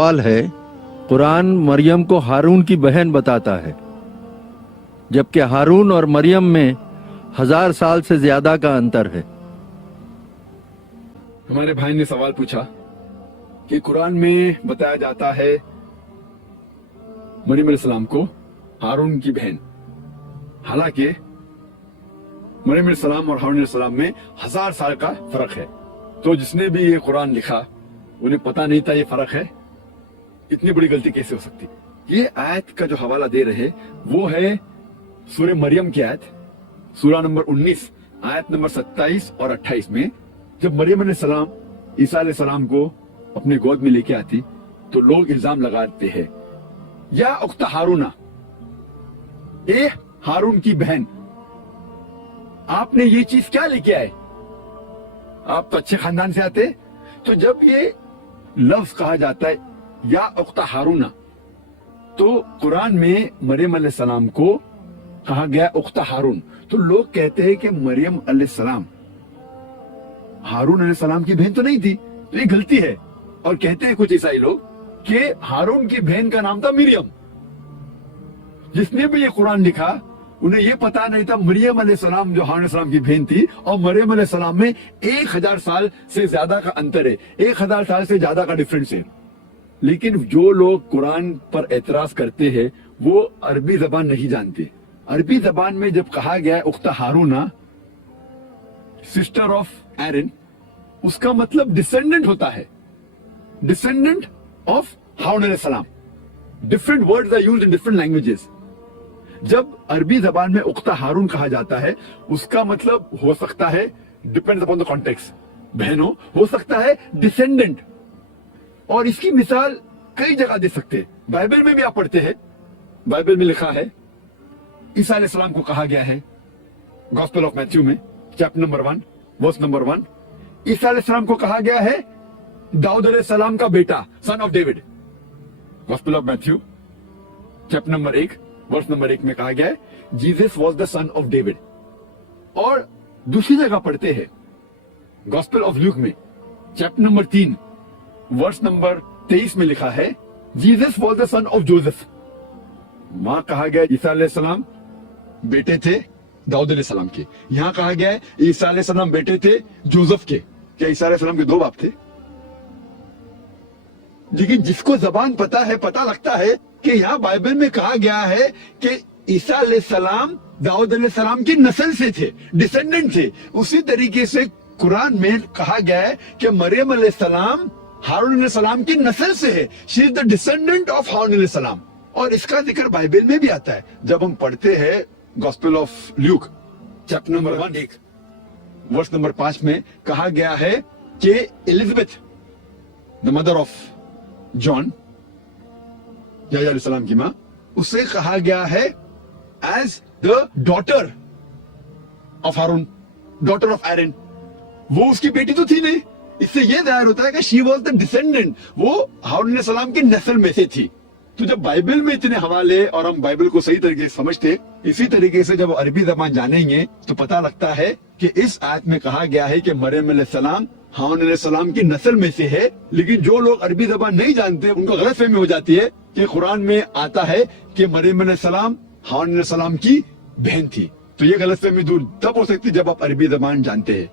سوال ہے، قرآن مریم کو ہارون کی بہن بتاتا ہے، جبکہ ہارون اور مریم میں 1000 سال سے زیادہ کا انتر ہے۔ ہمارے بھائی نے سوال پوچھا کہ قرآن میں بتایا جاتا ہے مریم علیہ السلام کو ہارون کی بہن، حالانکہ مریم علیہ السلام اور ہارون علیہ السلام میں 1000 سال کا فرق ہے۔ تو جس نے بھی یہ قرآن لکھا انہیں پتا نہیں تھا یہ فرق ہے، اتنی بڑی غلطی کیسے ہو سکتی۔ یہ آیت کا جو حوالہ دے رہے وہ ہے سورہ مریم کی آیت، سورہ نمبر 19 آیت نمبر 27 اور 28 میں، جب مریم علیہ السلام عیسیٰ علیہ السلام کو اپنے گود میں لے کے آتی تو لوگ الزام لگاتے ہیں، یا اخت ہارون، اے ہارون کی بہن، آپ نے یہ چیز کیا لے کے آئے؟ آپ تو اچھے خاندان سے آتے۔ تو جب یہ لفظ کہا جاتا ہے یا اخت ہارون، تو قرآن میں مریم علیہ السلام کو کہا گیا اخت ہارون، تو لوگ کہتے ہیں کہ مریم علیہ السلام ہارون علیہ السلام کی بہن تو نہیں تھی، تو یہ غلطی ہے۔ اور کہتے ہیں کچھ عیسائی لوگ کہ ہارون کی بہن کا نام تھا مریم۔ جس نے بھی یہ قرآن لکھا انہیں یہ پتا نہیں تھا مریم علیہ السلام جو ہارون علیہ السلام کی بہن تھی، اور مریم علیہ السلام میں 1000 سال سے زیادہ کا انتر ہے، 1000 سال سے زیادہ کا ڈفرنس ہے۔ لیکن جو لوگ قرآن پر اعتراض کرتے ہیں وہ عربی زبان نہیں جانتے۔ عربی زبان میں جب کہا گیا ہے اخت ہارون، سسٹر آف ایرن، اس کا مطلب ڈسینڈنٹ ہوتا ہے، ڈسینڈنٹ آف ہارون علیہ السلام۔ Different words are used in different languages. جب عربی زبان میں اخت ہارون کہا جاتا ہے اس کا مطلب ہو سکتا ہے ڈپینڈز اپون دا کانٹیکسٹ، بہنوں، ہو سکتا ہے ڈسینڈنٹ۔ اور اس کی مثال کئی جگہ دے سکتے ہیں، بائبل میں بھی آپ پڑھتے ہیں، بائبل میں لکھا ہے عیسیٰ علیہ السلام کو کہا گیا ہے گاسپل آف میتھیو میں چیپٹر نمبر 1 ورس نمبر 1، عیسیٰ علیہ السلام کو کہا گیا ہے داؤد علیہ السلام کا بیٹا، son of David. Gospel of Matthew chapter number 1 verse number 1 میں کہا گیا ہے Jesus was the son of David. اور دوسری جگہ پڑھتے ہیں گاسپل آف لیوک میں چیپٹر نمبر 3 ورس نمبر 23 میں لکھا ہے Jesus was the son of Joseph. وہاں کہا گیا عیسیٰ علیہ السلام بیٹے تھے داؤد علیہ السلام کے، یہاں کہا گیا ہے عیسیٰ علیہ السلام بیٹے تھے جوزف کے۔ کیا عیسیٰ علیہ السلام کے 2 باپ تھے؟ لیکن جس کو زبان پتا ہے، پتا لگتا ہے کہ یہاں بائبل میں کہا گیا ہے کہ عیسیٰ علیہ السلام داؤد علیہ السلام کی نسل سے تھے، ڈسینڈنٹ تھے۔ اسی طریقے سے قرآن میں کہا گیا ہے کہ مریم علیہ السلام ہارون علیہ السلام کی نسل سے ہے، شی از دا ڈسینڈنٹ آف ہارون علیہ السلام۔ اور اس کا ذکر بائبل میں بھی آتا ہے جب ہم پڑھتے ہیں gospel of Luke chapter number 1 verse number 5 میں کہا گیا ہے کہ Elizabeth the mother of John, یحییٰ علیہ السلام کی ماں، اسے کہا گیا ہے as the daughter of Haroon, daughter of Aaron. وہ اس کی بیٹی تو تھی نہیں، اس سے یہ ظاہر ہوتا ہے کہ شی واز دا ڈسینڈنٹ، وہ ہارون علیہ السلام کی نسل میں سے تھی۔ تو جب بائبل میں اتنے حوالے اور ہم بائبل کو صحیح طریقے سے سمجھتے، اسی طریقے سے جب عربی زبان جانیں گے تو پتہ لگتا ہے کہ اس آیت میں کہا گیا ہے کہ مریم علیہ السلام ہارون علیہ السلام کی نسل میں سے ہے۔ لیکن جو لوگ عربی زبان نہیں جانتے ان کو غلط فہمی ہو جاتی ہے کہ قرآن میں آتا ہے کہ مریم علیہ السلام ہارون علیہ السلام کی بہن تھی۔ تو یہ غلط فہمی دور تب ہو سکتی جب آپ عربی زبان جانتے ہیں۔